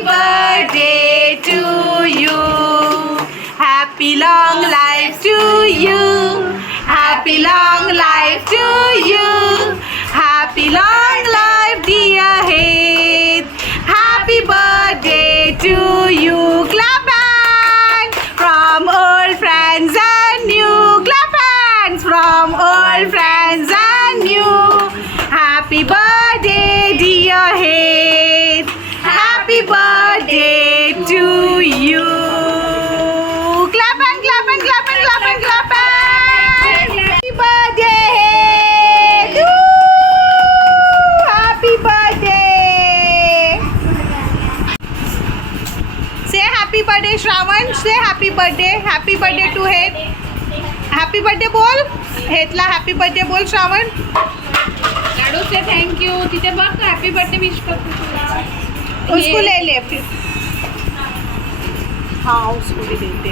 birthday to you. Happy long life to you. Happy long life to you. Happy long life, dear Heath. Happy birthday to you. Clap hands from old friends and new. Clap hands from old friends and new. Happy birthday, dear Heath. Happy birthday to you. Clap and clap and clap and clap and clap and. Happy birthday, Heath. Woo! Happy birthday. Say happy birthday, Shravan. Say happy birthday. Happy birthday to Heath. Happy birthday बोल. हेतला happy birthday बोल श्रावण. लाडू से thank you. तिथे बघ happy birthday wish करतो तुला. उसको ले ले फिर. हाँ उसको भी देते.